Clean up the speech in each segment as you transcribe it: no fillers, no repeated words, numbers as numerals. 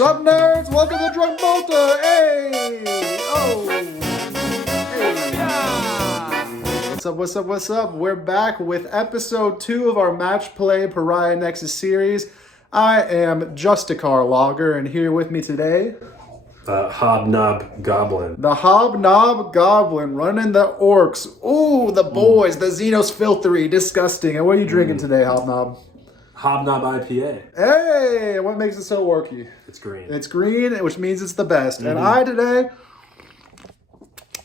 What's up, nerds? Welcome to Drunk Bolter. Hey! Oh! Hey! What's up, what's up, what's up? We're back with episode 2 of our Match Play Pariah Nexus series. I am Justicar Logger, and here with me today... the Hobnob Goblin. The Hobnob Goblin running the Orks. Ooh, the boys, the Xenos Filthery, disgusting. And what are you drinking today, Hobnob? Hobnob IPA. Hey, what makes it so orky? It's green. It's green, which means it's the best. And I today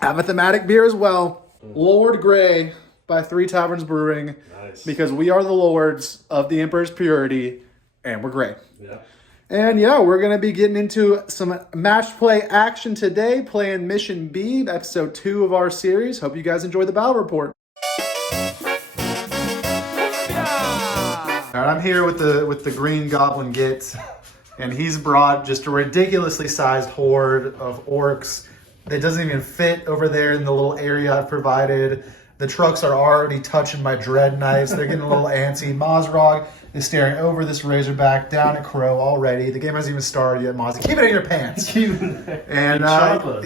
have a thematic beer as well. Lord Grey by Three Taverns Brewing. Nice. Because we are the lords of the Emperor's Purity, and we're Grey. Yeah. And yeah, we're going to be getting into some match play action today, playing Mission B, episode 2 of our series. Hope you guys enjoy the battle report. All right, I'm here with the Green Goblin Git, and he's brought just a ridiculously sized horde of orcs that doesn't even fit over there in the little area I've provided. The trucks are already touching my dread knives. They're getting a little antsy. Mozrog is staring over this Razorback down at Crow already. The game hasn't even started yet, Moz. Keep it in your pants. And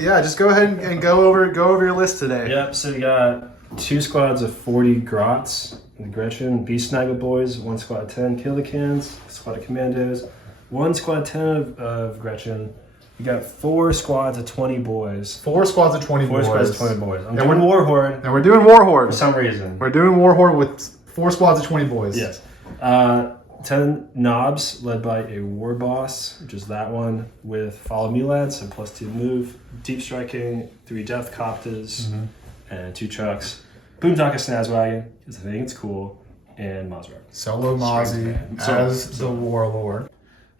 yeah, just go ahead and go over your list today. Yep, so we got 2 squads of 40 Grots, the Gretchen, Beast Snaggle Boys, 1 squad of 10 Killicans, a squad of Commandos, 1 squad of 10 of Gretchen. We got 4 squads of 20 boys. 4 squads of 20 boys. 4 squads of 20 boys. I'm doing War Horde. And we're doing War Horde. For some reason. We're doing War Horde with 4 squads of 20 boys. Yes. 10 knobs led by a war boss, which is that one, with follow me lads, so +2 move, deep striking, 3 death copters, and 2 trucks. Boomdock a Snazwagon, because I think it's cool, and Mozrog. Solo Mozzie as the warlord.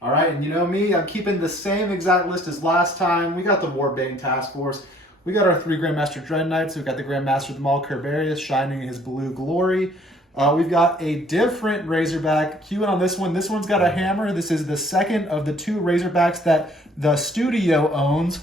All right, and you know me, I'm keeping the same exact list as last time. We got the Warbane Task Force. We got our 3 Grandmaster Dread Knights. We've got the Grandmaster of them all, Kerberius, shining in his blue glory. We've got a different Razorback. Cue in on this one. This one's got a hammer. This is the second of the 2 Razorbacks that the studio owns.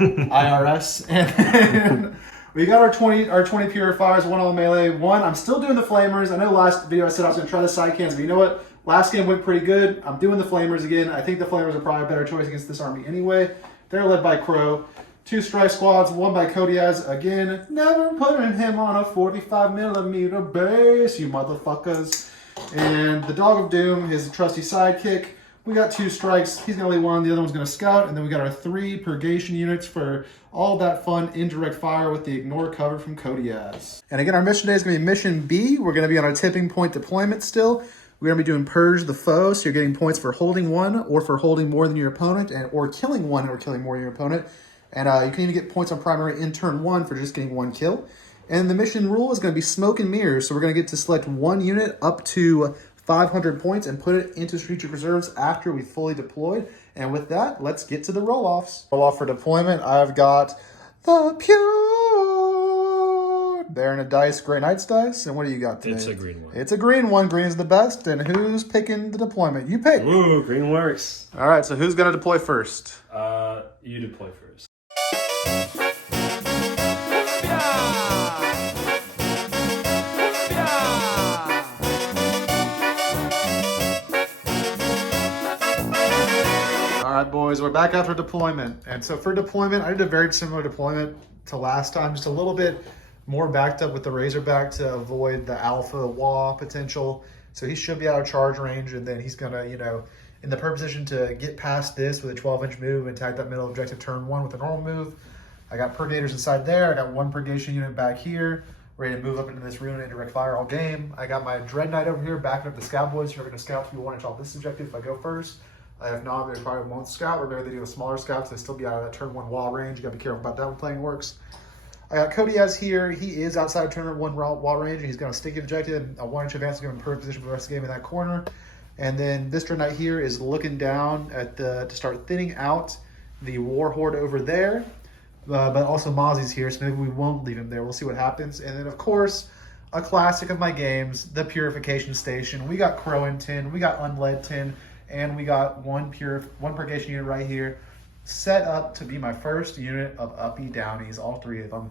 IRS. And we got our 20 Purifiers, 1 all melee, 1. I'm still doing the Flamers. I know last video I said I was going to try the side cans, but you know what? Last game went pretty good. I'm doing the Flamers again. I think the Flamers are probably a better choice against this army anyway. They're led by Crow. 2 strike squads, 1 by Kodiaz. Again, never putting him on a 45mm base, you motherfuckers. And the Dog of Doom, his trusty sidekick. We got 2 strikes. He's going to lead 1. The other one's going to scout. And then we got our 3 purgation units for all that fun indirect fire with the ignore cover from Kodiaz. And again, our mission today is going to be Mission B. We're going to be on a tipping point deployment still. We're going to be doing Purge the Foe, so you're getting points for holding 1 or for holding more than your opponent, or killing 1 or killing more than your opponent. And you can even get points on primary in turn 1 for just getting 1 kill. And the mission rule is going to be Smoke and Mirrors, so we're going to get to select 1 unit up to 500 points and put it into strategic reserves after we fully deployed. And with that, let's get to the roll-offs. Roll-off for deployment, I've got the Pure Baron of Dice, Grey Knight's Dice. And what do you got today? It's a green one. It's a green one. Green is the best. And who's picking the deployment? You pick. Ooh, green works. All right, so who's going to deploy first? You deploy first. All right, boys, we're back after deployment. And so for deployment, I did a very similar deployment to last time, just a little bit more backed up with the Razorback to avoid the alpha wall potential. So he should be out of charge range, and then he's going to, in the perfect position to get past this with a 12-inch move and attack that middle objective turn 1 with a normal move. I got Purgators inside there. I got 1 Purgation unit back here, ready to move up into this room and direct fire all game. I got my Dread Knight over here backing up the Scout Boys who are going to scout through 1 inch off this objective if I go first. I have Knob, they probably won't scout, or maybe they do a smaller scout, so they still be out of that turn 1 wall range. You got to be careful about that when playing Orks. I got Kodiaz here. He is outside of turn 1 wall range, and he's going to stick it objective, and a 1-inch advance will give him in perfect position for the rest of the game in that corner. And then this Dread Knight here is looking down at to start thinning out the War Horde over there. But also Mozzie's here, so maybe we won't leave him there. We'll see what happens. And then, of course, a classic of my games, the Purification Station. We got Crow in tin, we got Unled tin, and we got 1 Purgation unit right here, set up to be my first unit of uppy downies, all 3 of them.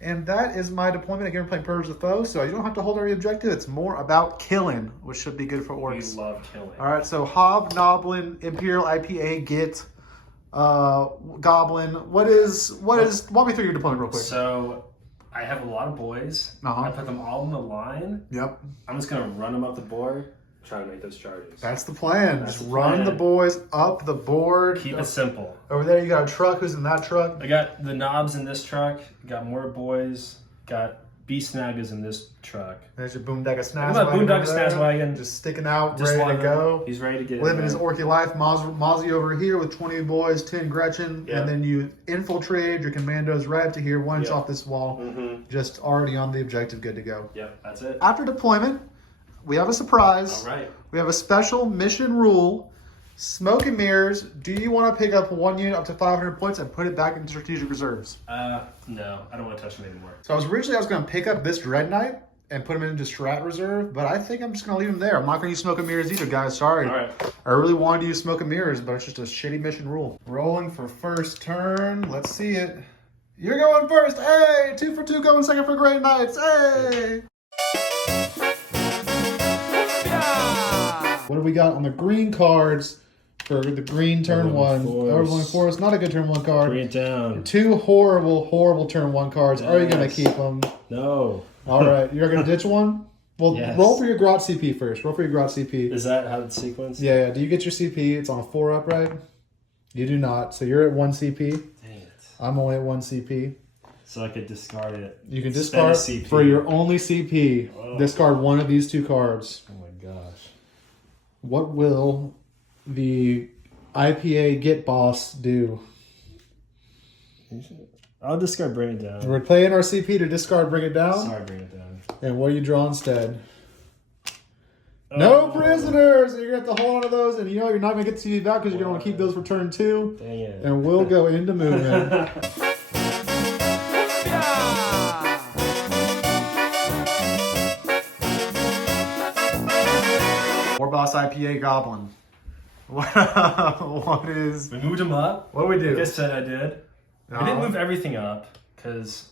And that is my deployment. Again, we're playing Purge the Foe, so you don't have to hold every objective. It's more about killing, which should be good for Orks. We love killing. All right, so Hobnob, Imperial IPA, Get, Goblin. What is, walk me through your deployment real quick. So, I have a lot of boys. I put them all in the line. Yep. I'm just going to run them up the board, try to make those charges. That's the plan. Just run the boys up the board. Keep it simple. Over there, you got a truck. Who's in that truck? I got the knobs in this truck. Got more boys. Got beast snaggers in this truck. There's your Boondoggle Snazwagon. Wagon. Just sticking out, Just ready to go. He's ready to get living his orky life. Mozzie over here with 20 boys, 10 Gretchen, and then you infiltrate. Your commandos right up to here, one inch off this wall, just already on the objective, good to go. Yep, that's it. After deployment, we have a surprise. All right. We have a special mission rule. Smoke and mirrors. Do you want to pick up one unit up to 500 points and put it back into strategic reserves? No, I don't want to touch them anymore. So I was going to pick up this Dread Knight and put him into strat reserve, but I think I'm just going to leave him there. I'm not going to use smoke and mirrors either, guys. Sorry. All right. I really wanted to use smoke and mirrors, but it's just a shitty mission rule. Rolling for first turn. Let's see it. You're going first. Hey, 2 for 2 going second for Grey Knights. Hey. What do we got on the green cards for the green turn one? Overwhelming Force, not a good turn one card. Bring it down. 2 horrible turn one cards. Yes. Are you going to keep them? No. All right, you're going to ditch one? Well, roll for your Grot CP first. Roll for your Grot CP. Is that how it's sequenced? Yeah. Do you get your CP? It's on a 4 upright. You do not. So you're at 1 CP. Dang it. I'm only at 1 CP. So I could discard it. You can discard for your only CP. Oh. Discard one of these 2 cards. Oh my gosh. What will the IPA Get Boss do? I'll discard Bring It Down. We're playing our CP to discard Bring It Down. Sorry, Bring It Down. And what do you draw instead? Oh. No prisoners! You're going to have to hold on to those, and you know you're not going to get CP back because you're going to want to keep those for turn 2. Dang it. And we'll go into movement. Warboss IPA Goblin. What is... We moved him up. What do we do? Like I said I did. We didn't move everything up because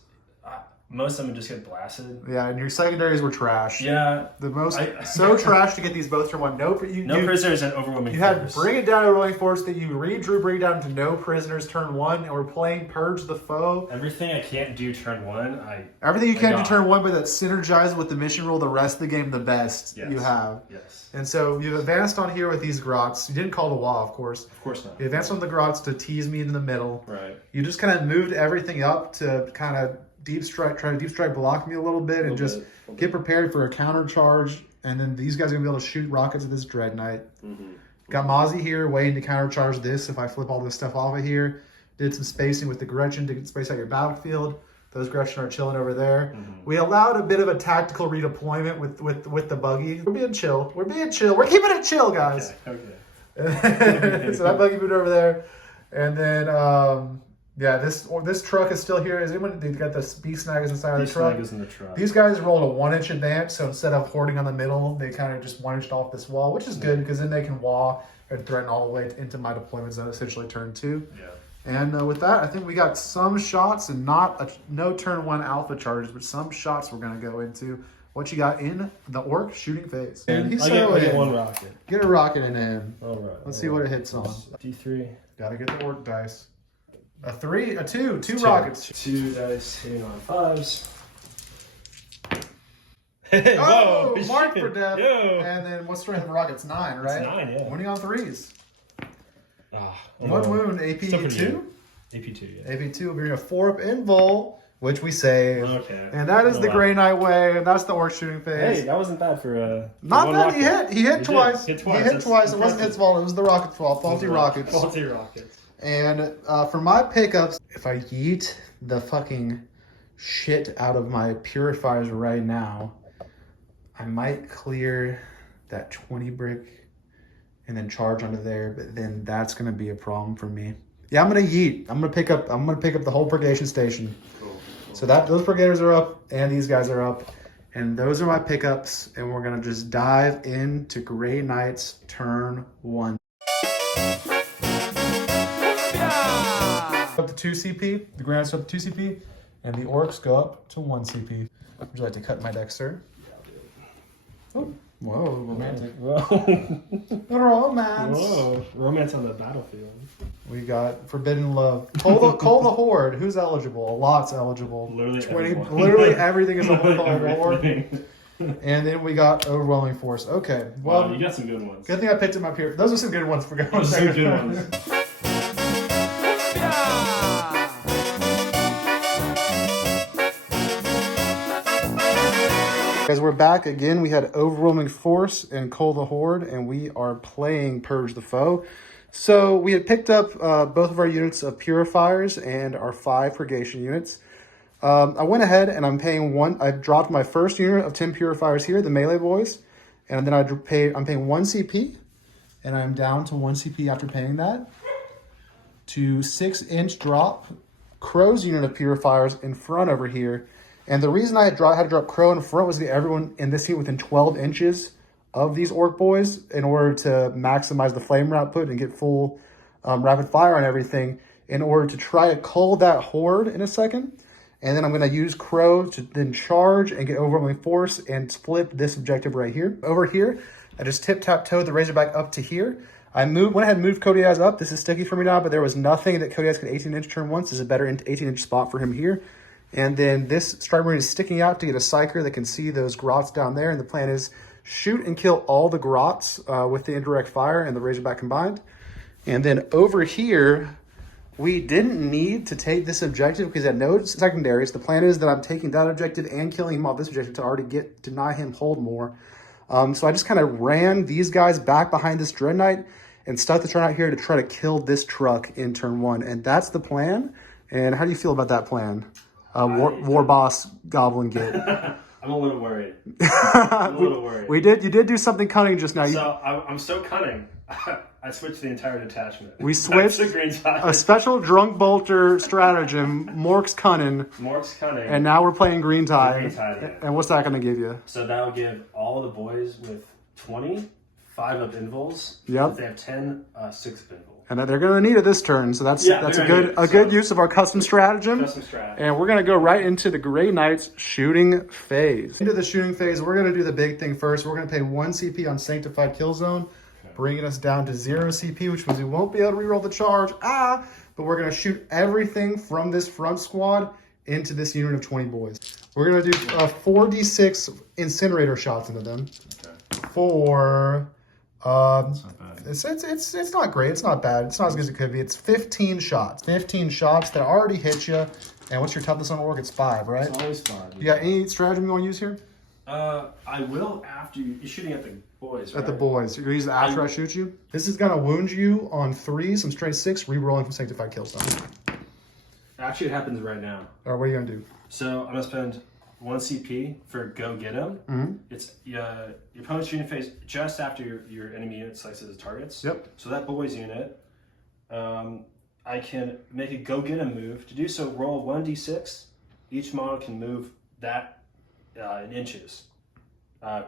most of them just get blasted. Yeah, and your secondaries were trash. Yeah. The most... so trash to get these both turn 1. No prisoners and overwhelming force. You had Bring It Down, Overwhelming Force, that you redrew Bring It Down to no prisoners turn 1, and we're playing Purge the Foe. Everything I can't do turn 1, Everything you can't do turn 1, but that synergized with the mission rule the rest of the game the best you have. Yes. And so you've advanced on here with these grots. You didn't call the wall, of course. Of course not. You advanced on the grots to tease me in the middle. Right. You just kind of moved everything up to kind of try to deep strike block me a little bit and just get prepared for a counter charge. And then these guys are going to be able to shoot rockets at this Dread Knight. Got Mozzie here waiting to counter charge this if I flip all this stuff off of here. Did some spacing with the Gretchen to space out your battlefield. Those Gretchen are chilling over there. We allowed a bit of a tactical redeployment with the buggy. We're being chill. We're keeping it chill, guys. Okay. So that buggy moved over there. And then... yeah, this truck is still here. They got the beast snaggers inside of the truck. Beast snaggers in the truck. These guys rolled a 1-inch advance, so instead of hoarding on the middle, they kind of just 1-inched off this wall, which is good because then they can wall and threaten all the way into my deployment zone, essentially turn 2. Yeah. And with that, I think we got some shots and no turn 1 alpha charges, but some shots we're going to go into. What you got in the Ork shooting phase? And he's get 1 rocket. Get a rocket in him. All right. Let's see what it hits on. D3. Got to get the Ork dice. A 3, a 2, 2 rockets. 2 dice hitting on 5s. Oh, mark for death. Yo. And then what's strength of the rockets? 9, right? It's 9, yeah. Winning on 3s. 1 wound, AP 2? AP 2, yeah. AP 2 will bring a 4-up invul, which we save. Okay. And that is the Grey Knight way, and that's the Ork shooting phase. Hey, that wasn't bad for not bad, he hit twice. He hit twice. It wasn't his fault, it was the rocket's fault. Faulty rockets. Faulty rockets. And for my pickups, if I yeet the fucking shit out of my purifiers right now, I might clear that 20 brick and then charge under there, but then that's gonna be a problem for me. Yeah, I'm gonna yeet. I'm gonna pick up the whole purgation station. Cool. So those brigaders are up and these guys are up. And those are my pickups, and we're gonna just dive into Grey Knights turn 1. Up to 2 CP, the Grey Knights up to 2 CP, And the orcs go up to 1 CP. Would you like to cut my deck, sir? Oh, whoa, romantic. Whoa. Romance. Whoa, romance on the battlefield. We got Forbidden Love. Call the Horde. Who's eligible? A lot's eligible. Literally everything is eligible. Horde. And then we got Overwhelming Force. Okay. Well, you got some good ones. Good thing I picked them up here. Those are some good ones for going. Those are some good ones. Guys, we're back again. We had Overwhelming Force and Cull the Horde, and we are playing Purge the Foe. So we had picked up both of our units of Purifiers and our 5 Purgation units. I went ahead and I'm paying one. I dropped my first unit of 10 Purifiers here, the melee boys, and then I'm paying 1 CP, and I'm down to 1 CP after paying that. To 6-inch drop Crow's unit of Purifiers in front over here. And the reason I had to drop Crow in front was to get everyone in this heat within 12 inches of these Orc boys in order to maximize the flamer output and get full rapid fire on everything in order to try to cull that Horde in a second. And then I'm going to use Crow to then charge and get Overwhelming Force and flip this objective right here. Over here, I just tip-tap-toed the Razorback up to here. I went ahead and moved Cody Eyes up. This is sticky for me now, but there was nothing that Cody Eyes could 18-inch turn once. This is a better 18-inch spot for him here. And then this Strike Marine is sticking out to get a Psyker that can see those grots down there. And the plan is shoot and kill all the grots with the indirect fire and the Razorback combined. And then over here, we didn't need to take this objective because it had no secondaries. The plan is that I'm taking that objective and killing him off this objective to already deny him hold more. So I just kind of ran these guys back behind this Dread Knight and stuck the turn out here to try to kill this truck in turn 1. And that's the plan. And how do you feel about that plan? War Boss Goblin Git. I'm a little worried. You did do something cunning just now. So I'm so cunning. I switched the entire detachment. We switched a special Drunk Bolter stratagem, Mork's Cunning. And now we're playing Green Tide. And what's that going to give you? So that'll give all of the boys with 20, 5 of invols. Yep. If they have 10, 6 of invol. And they're going to need it this turn, so that's a good use of our custom stratagem. And we're going to go right into the Grey Knight's shooting phase. Into the shooting phase, we're going to do the big thing first. We're going to pay 1 CP on Sanctified Kill Zone, bringing us down to 0 CP, which means we won't be able to reroll the charge. But we're going to shoot everything from this front squad into this unit of 20 boys. We're going to do 4d6 incinerator shots into them. For it's not great. It's not bad. It's not as good as it could be. It's 15 shots. 15 shots that already hit you. And what's your toughness on Orc? It's 5, right? It's always 5. You got any stratagem you want to use here? I will after you're shooting at the boys, right? At the boys. You're going to use it after I shoot you? This is going to wound you on 3, some straight 6, re-rolling from Sanctified Kill Zone. Actually, it happens right now. All right, what are you going to do? So I'm going to spend 1 CP for Go Get Him. Mm-hmm. It's your opponent's shooting phase just after your enemy unit slices the targets. Yep. So that boy's unit, I can make a Go Get Him move. To do so, roll 1d6. Each model can move that in inches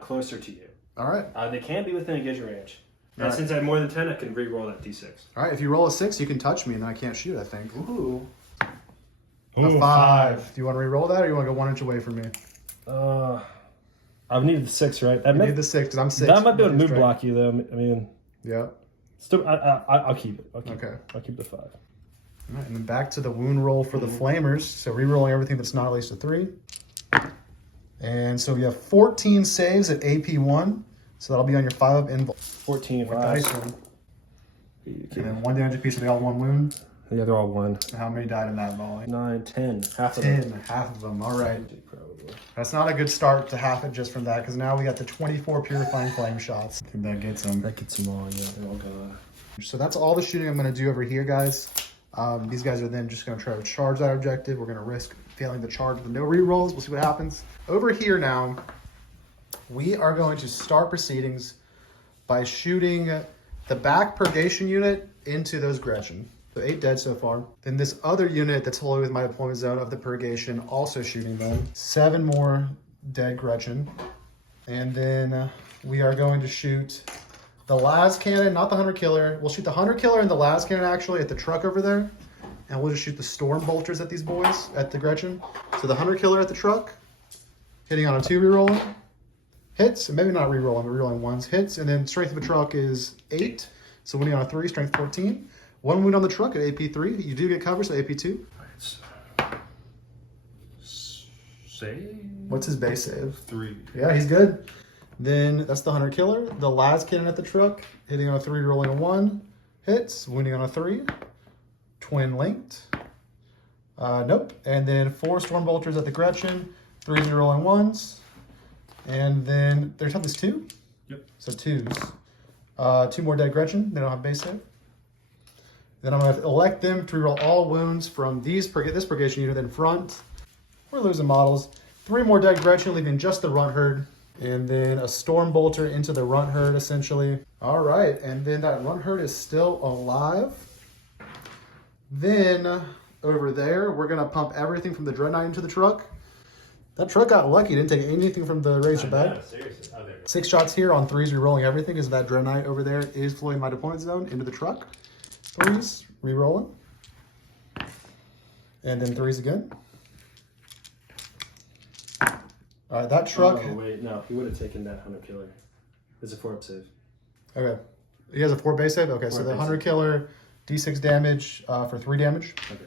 closer to you. All right. They can't be within a gauge range. And Right. since I have more than 10, I can re-roll that d6. All right, if you roll a 6, you can touch me and I can't shoot, I think. Ooh. A 5. Do you want to re-roll that or you want to go 1 inch away from me? I need the 6, right? I need the 6 because I'm 6. That might be able to move block you, though. I mean, yeah. Still, I'll keep it. Okay. I'll keep the 5. All right, and then back to the wound roll for the Flamers. So re-rolling everything that's not at least a 3. And so we have 14 saves at AP1. So that'll be on your 5 up invul. 14 With dice one. And then 1 damage apiece, so they all 1 wound. Yeah, they're all 1. And how many died in that volley? 9, 10. Half of 10, them. half of them. All right. That's not a good start to half it just from that, because now we got the 24 Purifying Flame shots. I think that gets them. That gets them all, yeah. They're all gone. So that's all the shooting I'm going to do over here, guys. These guys are then just going to try to charge that objective. We're going to risk failing the charge with no rerolls. We'll see what happens. Over here now, we are going to start proceedings by shooting the back Purgation unit into those Gretchen. So 8 dead so far. Then this other unit that's wholly with my deployment zone of the Purgation, also shooting them. 7 more dead Gretchen. And then we are going to shoot the las cannon, not the hunter killer. We'll shoot the hunter killer and the las cannon actually at the truck over there. and we'll just shoot the storm bolters at these boys, at the Gretchen. So the hunter killer at the truck, hitting on a 2 rerolling, hits, and maybe not rerolling, but rerolling ones, hits, and then strength of a truck is 8. So winning on a 3, strength 14. 1 wound on the truck at AP 3. You do get cover, so AP 2. Save? What's his base save? 3. Yeah, he's good. Then that's the hunter killer. The las cannon at the truck, hitting on a 3, rolling a 1. Hits, wounding on a 3. Twin linked. Nope. And then 4 storm bolters at the Gretchen, 3 rolling 1s. And then there's how this 2? Yep. So 2s. 2 more dead Gretchen. They don't have base save. Then I'm going to elect them to reroll all wounds from this purgation unit in front. We're losing models. 3 more dead Gretchen, leaving just the runt herd. And then a storm bolter into the runt herd, essentially. All right, and then that runt herd is still alive. Then over there, we're going to pump everything from the Dread Knight into the truck. That truck got lucky. Didn't take anything from the Razorback. Seriously. Oh, 6 shots here on 3s, rerolling everything, because that Dread Knight over there is floating my deployment zone into the truck. 3s, rerolling. And then 3s again. All right, that truck. Oh, wait, no. He would have taken that hunter killer. It's a 4-up save. Okay. He has a 4 base save? Okay, so the hunter killer, D6 damage for 3 damage. Okay.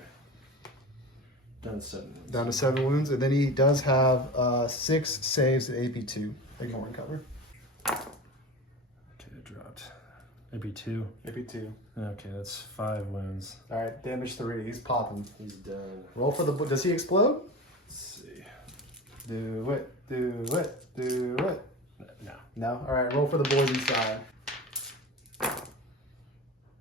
Down to 7 wounds. Down to 7 wounds. And then he does have 6 saves at AP 2. Ignoring cover. Okay, it dropped. AP 2. AP 2. Okay, that's 5 wounds. All right, damage 3. He's popping. He's done. Roll for the. Does he explode? Let's see. Do it. Do it. Do it. No. No? All right, roll for the boys inside.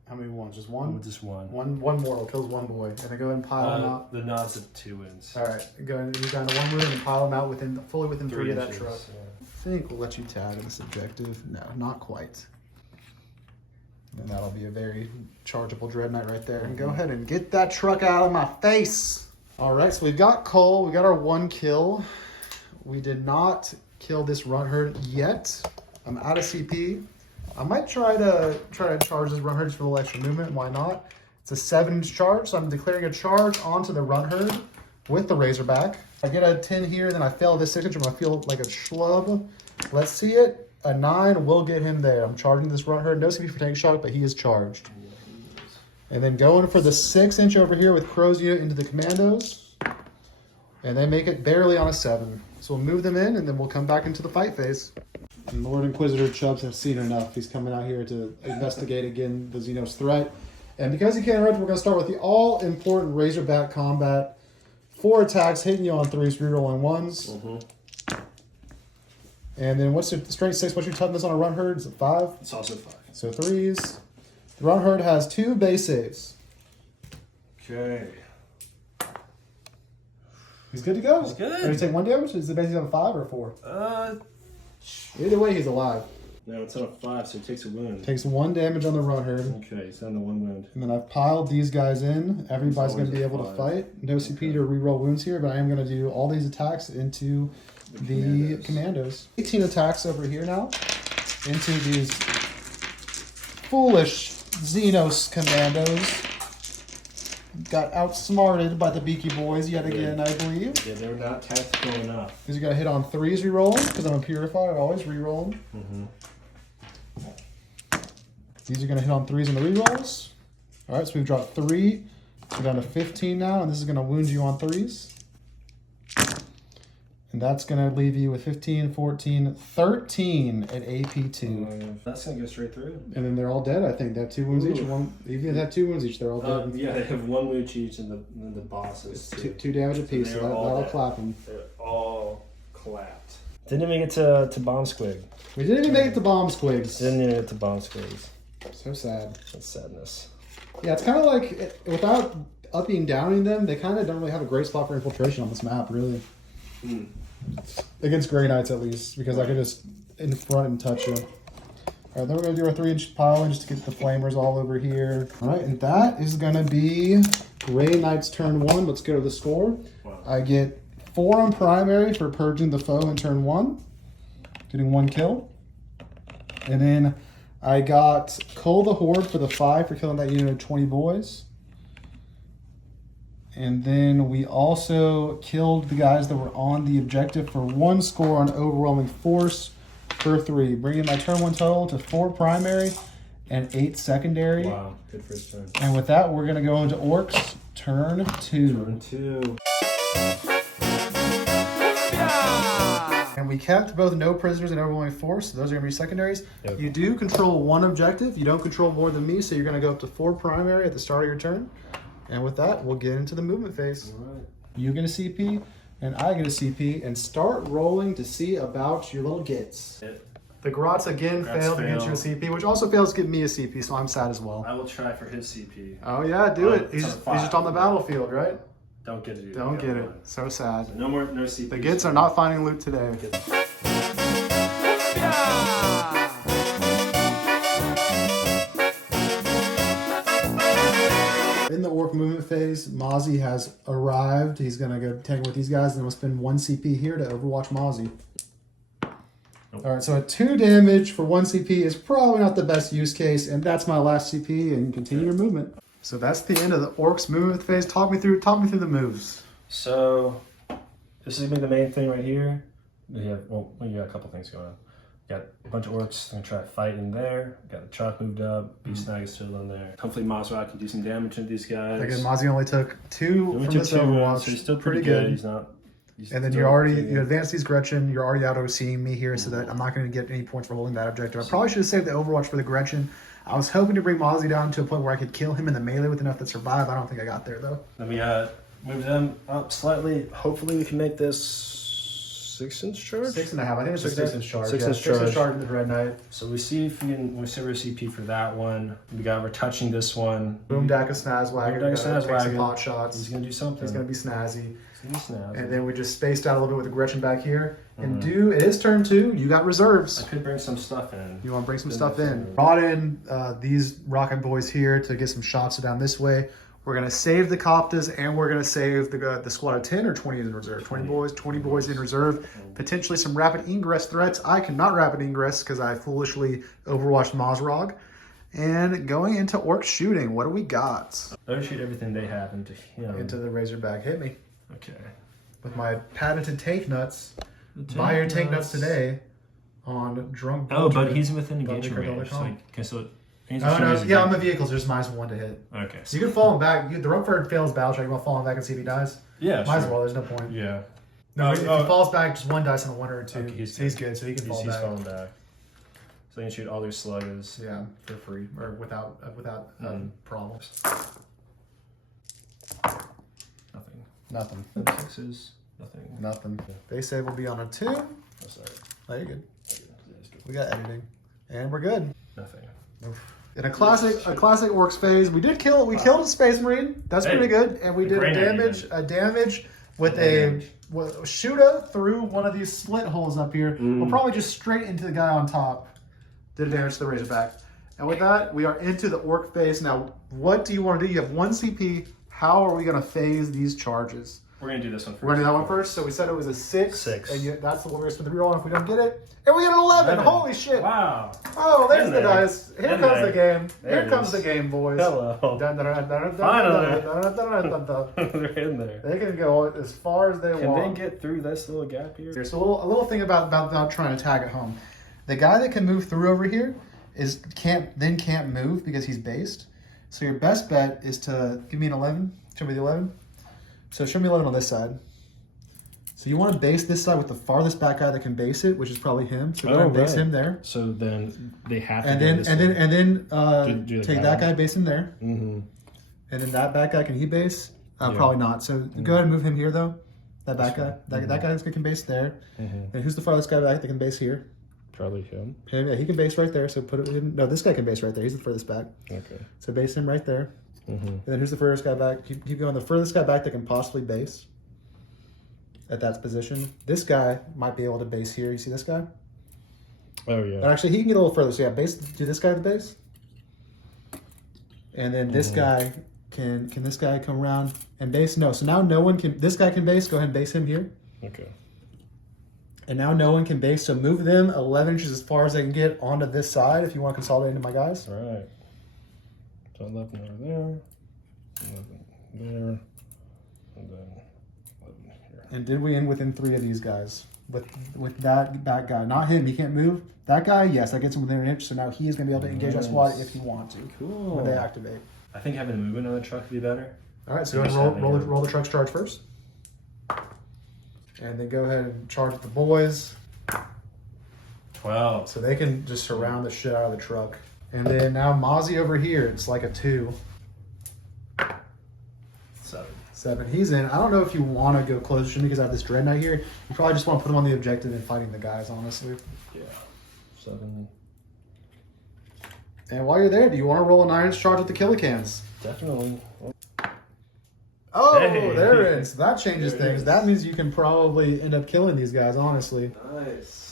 How many ones? Just one? Just one. One mortal kills 1 boy. And then go ahead and pile them out. The Nutz have 2 wounds. All right, go ahead and move down to 1 wound and pile them out fully within 3 of that inches, truck. yeah. I think we'll let you tag in this objective. No, not quite. And that'll be a very chargeable Dread Knight right there. And go ahead and get that truck out of my face. All right, so we've got Cole. We got our 1 kill. We did not kill this runt herd yet. I'm out of CP. I might try to charge this runt herd for a little extra movement. Why not? It's a 7-inch charge, so I'm declaring a charge onto the runt herd with the Razorback. I get a 10 here, then I fail this 6-inch. I'm gonna feel like a schlub. Let's see it. A 9 will get him there. I'm charging this runt herd. No CP for tank shock, but he is charged. And then going for the 6-inch over here with Crow's unit into the commandos. And they make it barely on a 7. So we'll move them in, and then we'll come back into the fight phase. And Lord Inquisitor Chubbs have seen enough. He's coming out here to investigate again the Xenos threat. And because he can't interrupt, we're going to start with the all-important Razorback combat. 4 attacks, hitting you on 3s, rerolling 1s. Mm-hmm. And then what's your strength 6? What's your toughness on a run herd? Is it 5? It's also 5. So 3s. The run herd has 2 base saves. Okay. He's good to go. He's good. Going to take 1 damage? Is the base save on 5 or 4? Either way, he's alive. No, it's on a 5, so he takes a wound. Takes 1 damage on the run herd. Okay, he's down to 1 wound. And then I've piled these guys in. Everybody's going to be able to fight. No CP to reroll wounds here, but I am going to do all these attacks into the commandos. 18 attacks over here now into these foolish Xenos commandos. Got outsmarted by the Beaky Boys yet again, I believe. Yeah, they're not tactical enough. Because you got to hit on 3s rerolling, because I'm a purifier, I always reroll them. Mm-hmm. These are going to hit on 3s in the rerolls. All right, so we've dropped 3. We're down to 15 now, and this is going to wound you on 3s. And that's going to leave you with 15, 14, 13 at AP2. That's going to go straight through. And then they're all dead, I think. They have 2 wounds each. Even if they have 2 wounds each, they're all dead. Yeah, they have 1 wound each, and the bosses. 2 damage apiece, so that'll clap them. They're all clapped. Didn't even get to Bomb Squig. We didn't even make it to Bomb Squigs. Didn't even get to Bomb Squigs. So sad. That's sadness. Yeah, it's kind of like, without upping downing them, they kind of don't really have a great spot for infiltration on this map, really. Mm. Against Grey Knights, at least, because I can just in front and touch you. All right, then we're going to do our 3-inch pile just to get the flamers all over here. All right, and that is going to be Grey Knights turn 1. Let's go to the score. Wow. I get 4 on primary for purging the foe in turn 1, getting 1 kill. And then I got Cole the Horde for the 5 for killing that unit of 20 boys. And then we also killed the guys that were on the objective for 1 score on overwhelming force for 3, bringing my turn 1 total to 4 primary and 8 secondary. Wow, good first turn. And with that, we're gonna go into Orks turn 2. Turn 2. And we kept both no prisoners and overwhelming force, so those are gonna be secondaries. Yep. You do control 1 objective. You don't control more than me, so you're gonna go up to 4 primary at the start of your turn. And with that, we'll get into the movement phase. All right. You get a CP, and I get a CP, and start rolling to see about your little gets. The Grotz again failed to get you a CP, which also fails to get me a CP, so I'm sad as well. I will try for his CP. Oh yeah, do it. He's just on the battlefield, right? Don't get it. Don't get it. So sad. So no CP. The gets are not finding loot today. In the Orc movement phase, Mozzie has arrived. He's going to go tank with these guys, and we'll spend 1 CP here to overwatch Mozzie. Nope. All right, so a 2 damage for 1 CP is probably not the best use case, and that's my last CP, and continue your movement. So that's the end of the Orcs movement phase. Talk me through the moves. So this is gonna be the main thing right here. You got a couple things going on. Got a bunch of Orcs. I'm gonna try to fight in there. Got the truck moved up. Beast Snag is still in there. Hopefully Mazrod can do some damage to these guys. Again, Mozzie only took 2 from this Overwatch. So he's still pretty good. He's not. And then you advance these Gretchen. You're already out overseeing me here, so that I'm not going to get any points for holding that objective. I probably should have saved the Overwatch for the Gretchen. I was hoping to bring Mozzie down to a point where I could kill him in the melee with enough to survive. I don't think I got there though. Let me move them up slightly. Hopefully we can make this 6-inch charge? 6.5. I think it's a 6-inch charge. 6-inch charge. 6-inch charge in the Dread Knight. So we see if we can save our CP for that one. We're touching this one. Boomdack of Snazwagon. Boomdack of Snazwagon. Some pot shots. He's gonna do something. He's gonna be snazzy. Snazzy. And then we just spaced out a little bit with the Gretchen back here. And it is turn 2. You got reserves. I could bring some stuff in. You want to bring some stuff in? Brought in these rocket boys here to get some shots down this way. We're gonna save the Coptas, and we're gonna save the squad of 10 or 20 in reserve. 20 boys in reserve. Potentially some rapid ingress threats. I cannot rapid ingress because I foolishly overwatched Mazrog. And going into Orc shooting, what do we got? Let me shoot everything they have into him. Into the Razorback. Hit me. Okay. With my patented Tank Nutz. Buy your Tank Nutz today on Drunk. Oh, but he's within engagement range. So can still. Oh no, yeah, on the vehicles, there's -1 to hit. Okay. So you can fall him back. The Rumford fails battle check. You want to fall him back and see if he dies? Yeah, Might as well. There's no point. Yeah. No, if he falls back, just 1 dice on a 1 or a 2. Okay, he's good, so he can fall He's back. falling back. So you can shoot all their sluggers. Yeah, for free or without problems. Nothing. Nothing. Sixes. Nothing. Nothing. Base save will be on a 2. Oh, sorry. Oh, you're good. We got editing, and we're good. Nothing. Oof. In a classic Orcs phase, we killed a Space Marine. That's pretty good, and we did a damage with a shooter through one of these split holes up here. We'll probably just straight into the guy on top. Did a damage to the Razorback, and with that, we are into the Orc phase. Now, what do you want to do? You have 1 CP. How are we going to phase these charges? We're going to do this one first. We're going to do that one first. So we said it was a 6. 6. And that's the one we're going to spend the reroll on if we don't get it. And we get an 11. Holy shit. Wow. Oh, there's the dice. Here comes the game. Here comes the game, boys. Hello. Finally. They're in there. They can go as far as they want. Can they get through this little gap here? There's a little thing about trying to tag at home. The guy that can move through over here can't move because he's based. So your best bet is to give me an 11. Show me the 11. So show me 11 on this side. So you want to base this side with the farthest back guy that can base it, which is probably him. So go ahead and base him there. So then they have to take that guy, base him there. And then that back guy, can he base? Probably not. So go ahead and move him here though. That back guy. That guy can base there. And who's the farthest guy back that can base here? Probably him. Yeah, he can base right there. So put it in. No, this guy can base right there. He's the furthest back. Okay. So base him right there. And then who's the furthest guy back? Keep going. The furthest guy back that can possibly base at that position. This guy might be able to base here. You see this guy? Oh yeah. And actually, he can get a little further. So yeah, base. Do this guy the base. And then this guy can this guy come around and base? No. So now no one can. This guy can base. Go ahead and base him here. Okay. And now no one can base. So move them 11 inches as far as they can get onto this side if you want to consolidate into my guys. All right. So 11 over there. 11 there. And then 11 here. And did we end within 3 of these guys? With that guy, not him. He can't move. That guy, yes, that gets him within an inch. So now he is going to be able to engage that squad if he wants to. Cool. When they activate. I think having movement on the truck would be better. All right, so go ahead and roll the truck's charge first. And then go ahead and charge the boys. 12. So they can just surround the shit out of the truck. And then now Mozzie over here, it's like a 2. 7. He's in. I don't know if you want to go close to me because I have this Dread Knight here. You probably just want to put him on the objective and fighting the guys, honestly. Yeah. 7. And while you're there, do you want to roll an Iron Charge with the Killicans? Definitely. Oh, Hey. there it is. That changes There it things. is. That means you can probably end up killing these guys, honestly. Nice.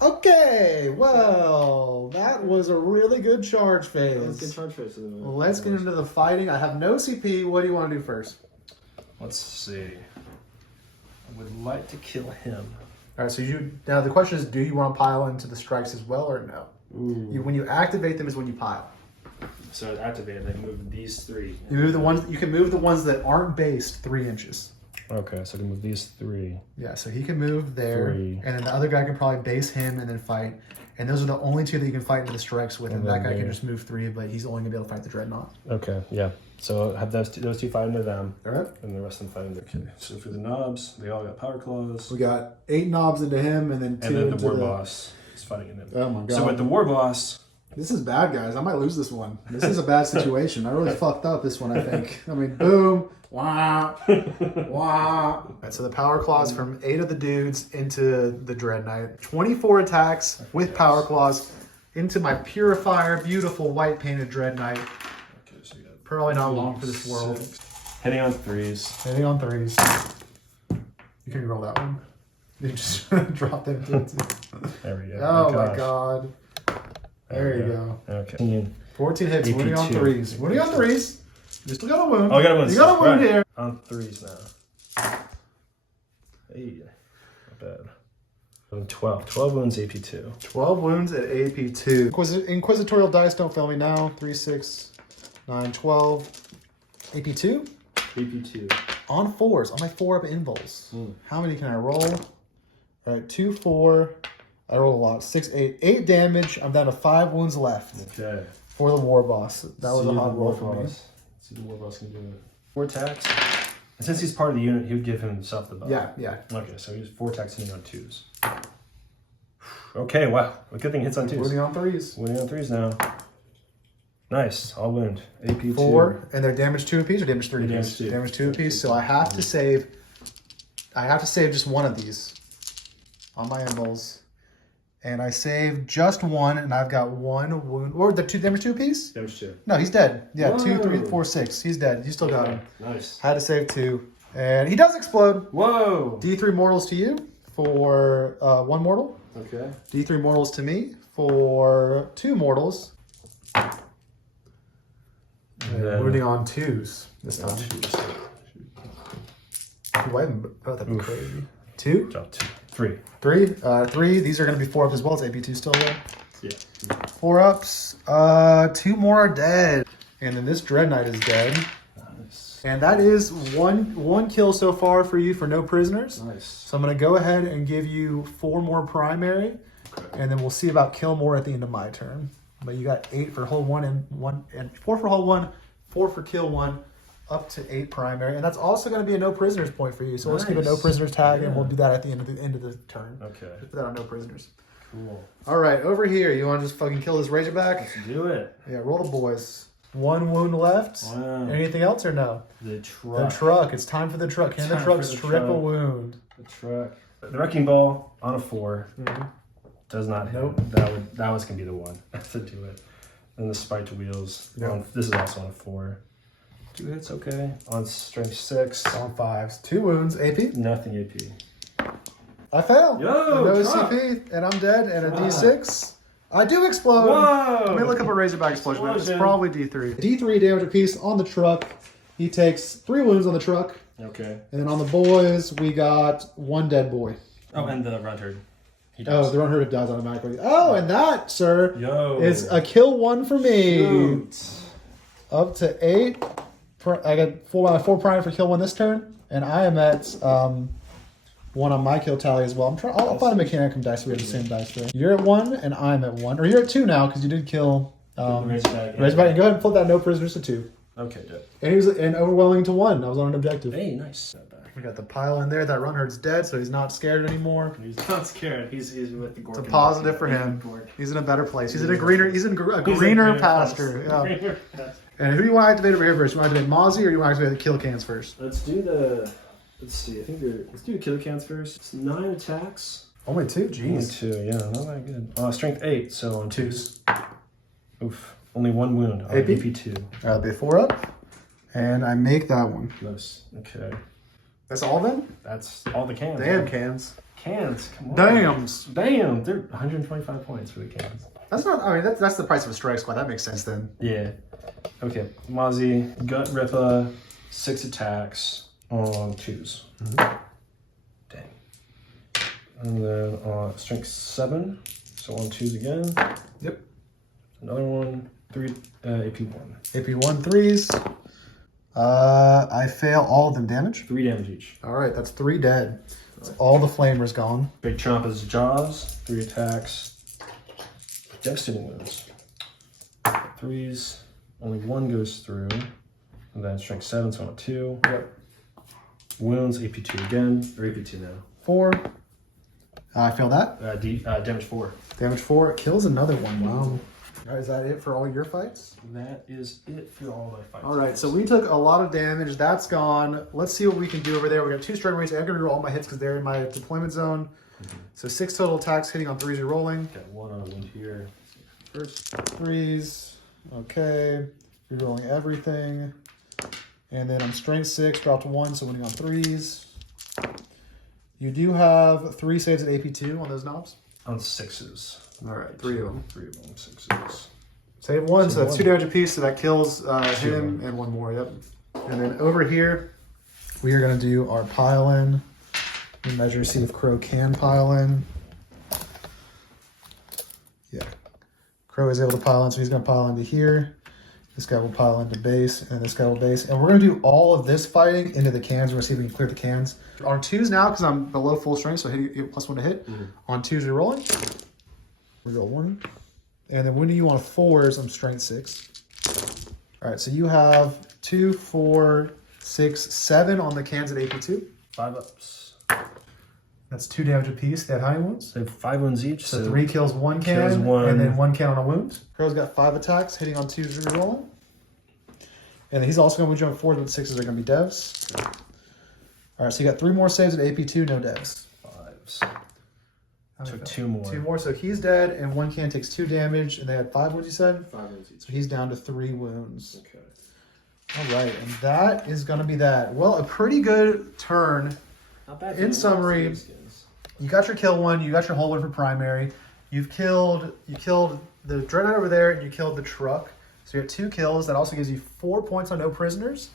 Okay, well, that was a really good charge phase. Let's get charge phase. Let's get into the fighting. I have no CP. What do you want to do first? Let's see. I would like to kill him. All right, so now the question is, do you want to pile into the strikes as well or no? When you activate them is when you pile. So activated, I move these 3. You move the ones. You can move the ones that aren't based 3 inches. Okay, so I can move these 3. Yeah, so he can move there, 3. and then the other guy can probably base him and then fight. And those are the only 2 that you can fight into the strikes with, and that guy can just move 3, but he's only gonna be able to fight the Dreadnought. Okay, yeah. So have those two fight into them. All right. And the rest of them fight into. Okay. So for the knobs, they all got power claws. We got 8 knobs into him, and then 2 and then into the war boss is fighting in them. Oh my god! So with the war boss, this is bad, guys. I might lose this one. This is a bad situation. I really fucked up this one, I think. I mean, boom, wah, wah. All right, so the power claws from 8 of the dudes into the Dread Knight. 24 attacks with power claws into my purifier, beautiful white painted Dread Knight. okay, so you got Probably not long for this world. 6. Hitting on 3s. Hitting on 3s. You can roll that one. You just drop them to it. There we go. Oh my god. There you go. Okay. 14 hits, AP2. winning on 3s. Winning on 3s. You still got a wound. Oh, I got a wound. You got a wound Right. here. On 3s now. Hey, not bad. 12. 12 wounds, AP2. 12 wounds at AP2. Inquisitorial dice, don't fail me now. 3, 6, 9, 12. AP2? AP2. On 4s. On my 4-up invols. How many can I roll? All right, 2, 4. I roll a lot. 6, 8. 8 damage. I'm down to 5 wounds left. Okay. For the war boss. That was a hot roll for me. Let's see the war boss can do. 4 attacks. And since he's part of the unit, he would give himself the buff. Yeah. Okay, so he's 4 attacks hitting on 2s. Okay, wow. A good thing hits on 2s. Winning on 3s. Winning on 3s now. Nice. All wound. AP2. 4. And they're damage 2 apiece or damage 3 apiece? Damage 2. Damage 2 apiece. So I have to save. Just one of these on my invols. And I saved just 1, and I've got 1 wound. Or the 2 damage 2 apiece? Damage 2. No, he's dead. Yeah, Whoa. 2, 3, 4, 6. He's dead. You still got him. Nice. Had to save 2. And he does explode. Whoa. D3 mortals to you for 1 mortal. Okay. D3 mortals to me for 2 mortals. And then- wounding on 2s this time. Oh, that'd be crazy. 2? Drop 2. 3. 3. 3. These are going to be 4 up as well. It's AP2 still there. Yeah. 4 ups. 2 more are dead. And then this Dread Knight is dead. Nice. And that is one kill so far for you for no prisoners. Nice. So I'm going to go ahead and give you 4 more primary. Okay. And then we'll see about kill more at the end of my turn. But you got 8 for hold 1 and 4 for hold 1, 4 for kill 1, up to 8 primary. And that's also going to be a no prisoners point for you. So let's keep a no prisoners tag, and we'll do that at the end of the turn. Okay. Just put that on no prisoners. Cool. All right, over here. You want to just fucking kill this Razorback? Let's do it. Yeah, roll the boys. 1 wound left. Wow. Anything else or no? The truck. The truck. It's time for the truck. Can the Time truck's for the triple truck. wound? The truck. The wrecking ball on a 4 Mm-hmm. does not hit. Nope. That was gonna be the one to do it. And the spiked wheels. Nope. This is also on a 4. 2 hits, okay. On strength 6. On 5s. 2 wounds. AP? Nothing AP. I fail. Yo, no truck. CP, and I'm dead. And a Truck. D6. I do explode. Whoa! Let me look up a Razorback explosion. It's Explosion. probably D3. D3 damage apiece on the truck. He takes 3 wounds on the truck. Okay. And then on the boys, we got 1 dead boy. Oh, and the run herd. He Oh, does. the unhurt dies automatically. Oh, and that, sir, Yo. is a kill 1 for me. Shoot. Up to 8. I got four primary for kill 1 this turn, and I am at 1 on my kill tally as well. I'll find a Mechanicum dice so we have the same dice there. You're at 1, and I'm at 1. Or you're at 2 now because you did kill Razorback. Go ahead and flip that no prisoners to 2. Okay, good. And he was overwhelming to 1. I was on an objective. Hey, nice. We got the pile in there. That run herd's dead, so he's not scared anymore. He's not scared. He's with the Gork. It's a positive for him. He's in a better place. He's in a greener pasture. Yeah. And who do you want to activate over here first? You want to activate Mozzie or you want to activate the kill cans first? Let's do let's see. Let's do the kill cans first. It's 9 attacks. Only 2? Jeez. Only 2, yeah, not that good. Strength 8, so on 2s. Oof. Only 1 wound. AP? AP2. That'll be a 4 up. And I make that one. Nice. Okay. That's all of them? That's all the cans. Damn, right? Cans. Cans, come on. Damn, they're 125 points for the cans. That's not, I mean, that's the price of a strike squad. That makes sense then. Yeah. Okay, Mozzie, Gut Ripper, 6 attacks on 2s. Mm-hmm. Dang. And then strength 7, so on 2s again. Yep. Another one, 3, AP1. AP1 3s. I fail all of them damage. 3 damage each. All right, that's 3 dead. That's all the flamers gone. Big Chompa's Jaws, 3 attacks. Devastating wounds. 3s, only 1 goes through. And then strength 7, so on 2. Yep. Wounds, AP2 again, or AP2 now. 4. I fail that. Damage 4. Damage 4. It kills another one. Wow. All right, is that it for all your fights? That is it for all my fights. All right, so we took a lot of damage. That's gone. Let's see what we can do over there. We got 2 strike rates. I'm going to reroll all my hits because they're in my deployment zone. Mm-hmm. So 6 total attacks hitting on 3s you're rolling. Got 1 on a wound here. First 3s. Okay. Rerolling everything. And then I'm strength 6, dropped 1, so winning on 3s. You do have 3 saves at AP2 on those knobs? On 6s. All right, 3 of them. 3 of them, 6s. Save 1, so that's 2 damage apiece, so that kills him and 1 more, yep. And then over here, we are going to do our pile in. We measure, see if Crow can pile in. Yeah. Crow is able to pile in, so he's going to pile into here. This guy will pile into base, and this guy will base. And we're going to do all of this fighting into the cans. We're going to see if we can clear the cans. On 2s now, because I'm below full strength, so you get +1 to hit. Mm-hmm. On 2s, you're rolling. We roll 1. And then when do you want 4s? I'm strength 6. All right, so you have 2, 4, 6, 7 on the cans at AP2. 5 ups. That's 2 damage apiece. They have how many wounds? They have 5 wounds each. So 3 kills 1 can, kills 1. and then 1 can on a wound. Crow's got 5 attacks, hitting on 2s rerolling. And he's also going to jump 4s, but 6s are going to be devs. Okay. All right, so you got 3 more saves at AP2, no devs. 5s. So 2 more. 2 more, so he's dead, and 1 can takes 2 damage, and they had 5 wounds, you said? 5 wounds each. So he's down to 3 wounds. Okay. All right, and that is going to be that. Well, a pretty good turn. Not bad. In summary, you got your kill 1, you got your whole 1 for primary. You killed the Dreadnought over there, and you killed the truck. So you have 2 kills. That also gives you 4 points on no prisoners.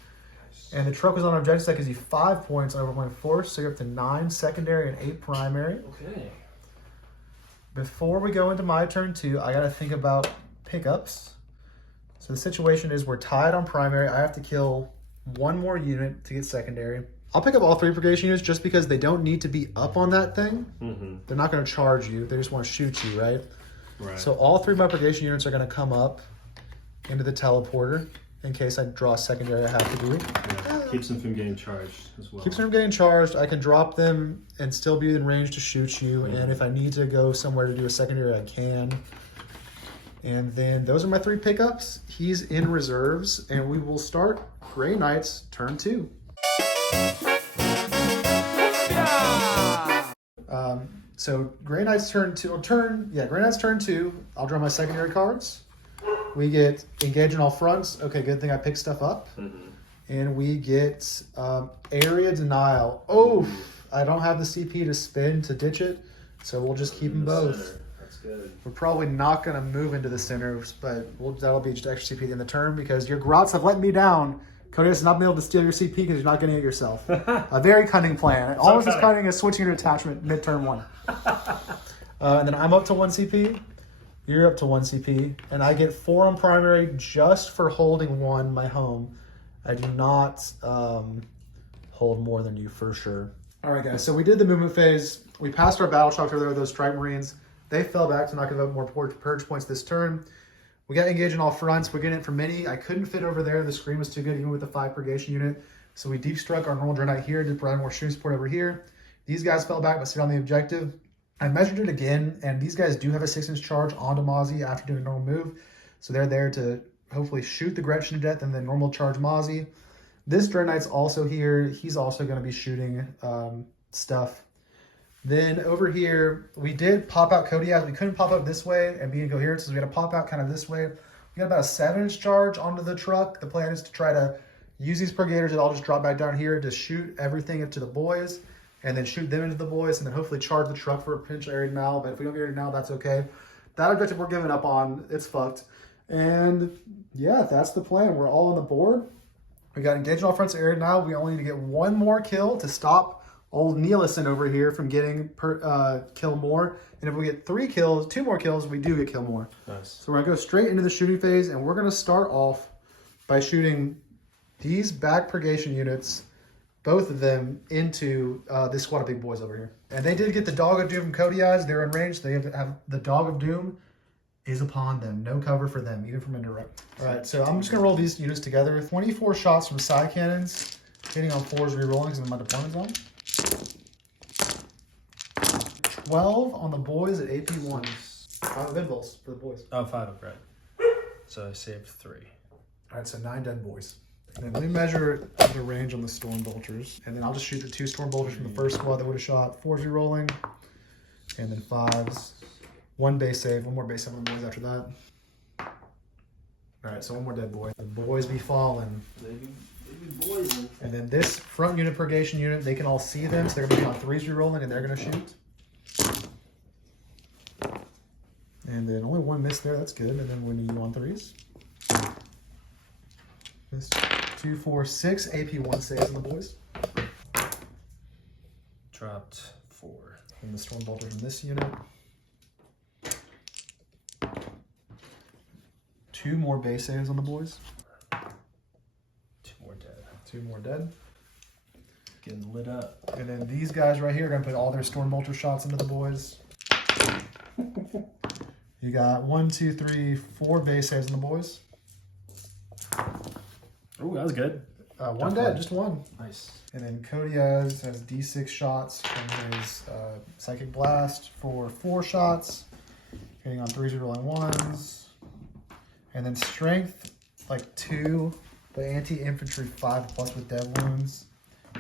Nice. And the truck was on objectives. That gives you 5 points on overwhelming force. So you're up to 9 secondary and 8 primary. Okay. Before we go into my turn 2, I got to think about pickups. So the situation is we're tied on primary. I have to kill 1 more unit to get secondary. I'll pick up all 3 purgation units just because they don't need to be up on that thing. Mm-hmm. They're not going to charge you. They just want to shoot you, right? Right. So all 3 of my purgation units are going to come up into the teleporter in case I draw a secondary I have to do. Yeah. Keeps them from getting charged as well. Keeps them from getting charged. I can drop them and still be in range to shoot you. Mm-hmm. And if I need to go somewhere to do a secondary, I can. And then those are my 3 pickups. He's in reserves, and we will start Grey Knights turn 2. So Grey Knights turn 2. Grey Knights turn 2. I'll draw my secondary cards. We get engage on all fronts. Okay, good thing I picked stuff up. Mm-hmm. And we get area denial. Oh, I don't have the CP to spin to ditch it, so we'll just keep them both. Center. That's good. We're probably not going to move into the center, but that'll be just extra CP in the turn because your Grots have let me down. Cody has not been able to steal your CP because you're not getting it yourself. A very cunning plan. All of this cunning is switching your attachment mid-turn 1. And then I'm up to 1 CP. You're up to 1 CP. And I get 4 on primary just for holding 1, my home. I do not hold more than you for sure. All right, guys, so we did the movement phase. We passed our battle shock over there with those strike marines. They fell back, so I'm not going to have more purge points this turn. We got engaged in all fronts. We're getting it for mini. I couldn't fit over there. The screen was too good, even with the 5 purgation unit. So we deep struck our normal Dreadnought here to provide more shooting support over here. These guys fell back, but stayed on the objective. I measured it again, and these guys do have a 6-inch charge onto Mozzie after doing a normal move. So they're there to hopefully shoot the Gretchen to death and then normal charge Mozzie. This Dreadnought's also here. He's also going to be shooting stuff. Then over here, we did pop out Kodiak. We couldn't pop up this way and be incoherent, so we got to pop out kind of this way. We got about a 7-inch charge onto the truck. The plan is to try to use these Purgators that all just drop back down here to shoot everything into the boys, and then shoot them into the boys, and then hopefully charge the truck for a potential area now. But if we don't get area now, that's okay. That objective we're giving up on. It's fucked. And yeah, that's the plan. We're all on the board. We got engaged on all fronts area now. We only need to get one more kill to stop old Nielsen over here from getting kill more. And if we get 2 more kills, we do get kill more. Nice. So we're gonna go straight into the shooting phase, and we're gonna start off by shooting these back purgation units, both of them, into this squad of big boys over here. And they did get the Dog of Doom from Kodiak. They're in range. They have the Dog of Doom is upon them. No cover for them, even from indirect. All right, so I'm just gonna roll these units together. 24 shots from side cannons, hitting on 4s, re-rolling because I'm in my deployment zone. 12 on the boys at AP1. 5 Vinvils for the boys. Oh, 5 of red. So I saved 3. All right, so 9 dead boys. And then let me measure the range on the Storm Bolters. And then I'll just shoot the 2 Storm Bolters from the first squad that would have shot. 4s re-rolling. And then 5s. 1 base save. 1 more base save on the boys after that. All right, so 1 more dead boy. The boys be falling. They be boys. And then this front unit purgation unit, they can all see them, so they're gonna be on 3s re-rolling, and they're gonna shoot. And then only 1 miss there, that's good. And then when you on 3s. This 2, 4, 6 AP1 saves on the boys. Dropped 4. And the Storm Bolter from this unit. 2 more base saves on the boys. 2 more dead. 2 more dead. Getting lit up. And then these guys right here are gonna put all their Storm Bolter shots into the boys. You got 1, 2, 3, 4 base saves on the boys. Oh, that was good. 1 dead, just 1. Nice. And then Kodiak has D6 shots from his Psychic Blast for 4 shots. Hitting on 3s, rolling 1s. And then Strength, like 2. But Anti-Infantry 5 plus with dead wounds.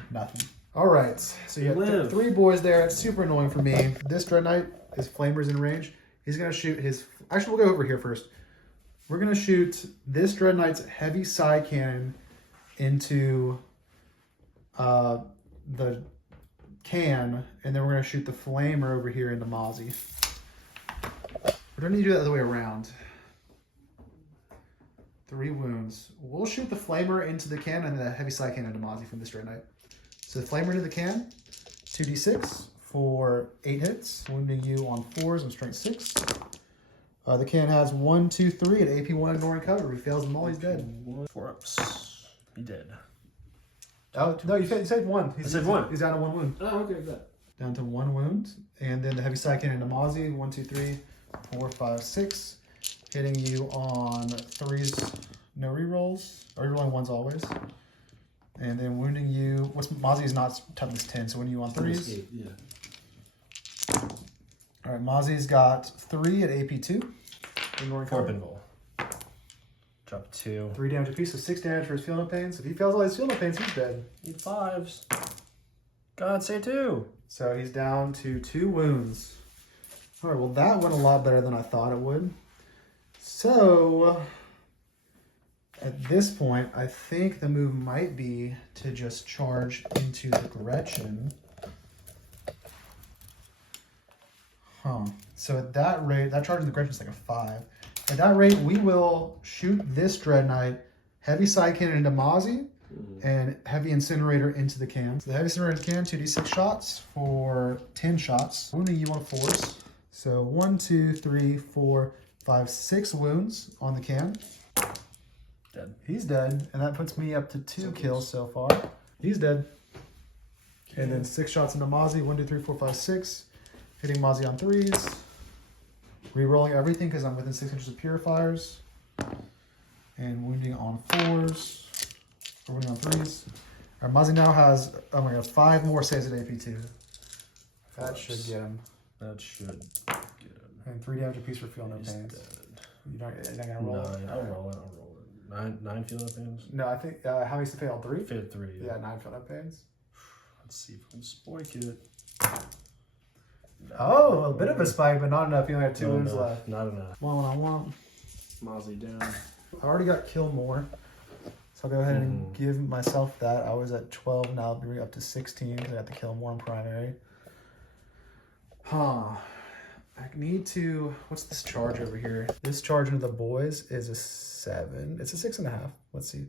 Nothing. All right, so you have 3 boys there. It's super annoying for me. This Dreadnought, his Flamer's in range. He's going to shoot his... Actually, we'll go over here first. We're going to shoot this Dreadnought's heavy side cannon into the can, and then we're going to shoot the Flamer over here into Mozzie. We're going to need to do that the other way around. 3 wounds. We'll shoot the Flamer into the can and the heavy side cannon into Mozzie from this Dreadnought. So the Flamer into the can, 2d6 for 8 hits, wounding you on 4s and strength 6. The can has 1, 2, 3 at AP1 ignoring cover. He fails them all, he's dead. 4 ups. He dead. Oh, no, you saved 1. I saved 1. He's down to 1 wound. Oh, okay, good. Down to 1 wound. And then the heavy side cannon into Mozzie, 1, 2, 3, 4, 5, 6. Hitting you on 3s, no rerolls. Or rerolling 1s always. And then wounding you. Mozzie is not toughness 10, so wounding you on 3s. Yeah. All right, Mozzie's got 3 at AP2. Ignoring 4 cover. pinball. Drop 2. 3 damage apiece, so 6 damage for his field of pains. If he fails all his field of pains, he's dead. Need 5s. God, say 2. So he's down to 2 wounds. All right, well, that went a lot better than I thought it would. So, at this point, I think the move might be to just charge into the Gretchen. So at that rate, that charge in the Gretchen is like a 5. At that rate, we will shoot this Dreadnought, heavy side cannon into Mozzie, and heavy incinerator into the can. So the heavy incinerator can, 2d6 shots for 10 shots, wounding you on 4s. So 1, 2, 3, 4, 5, 6 wounds on the can. Dead. He's dead, and that puts me up to 2 kills so far. He's dead. Okay. And then 6 shots into Mozzie. 1, 2, 3, 4, 5, 6. Hitting Mozzie on 3s. Rerolling everything because I'm within 6 inches of purifiers. And wounding on 4s. Or wounding on 3s. Our Mozzie now has, oh my god, 5 more saves at AP2. That should get him. That should get him. And 3 damage apiece for feel no pains. You're not gonna roll it? 9. I'll roll it. 9 feel no pains? No, I think, how many to fail? 3? Failed 3. Yeah, 9 feel no pains. Let's see if we can spoik it. Oh, a bit of a spike, but not enough. You only have 2 wounds left. Not enough. One I want. Mozzie down. I already got kill more. So I'll go ahead and give myself that. I was at 12, now I'll be up to 16 because I got to kill more in primary. Huh. I need to, what's this charge over here? This charge into the boys is a 7. It's a 6.5. Let's see.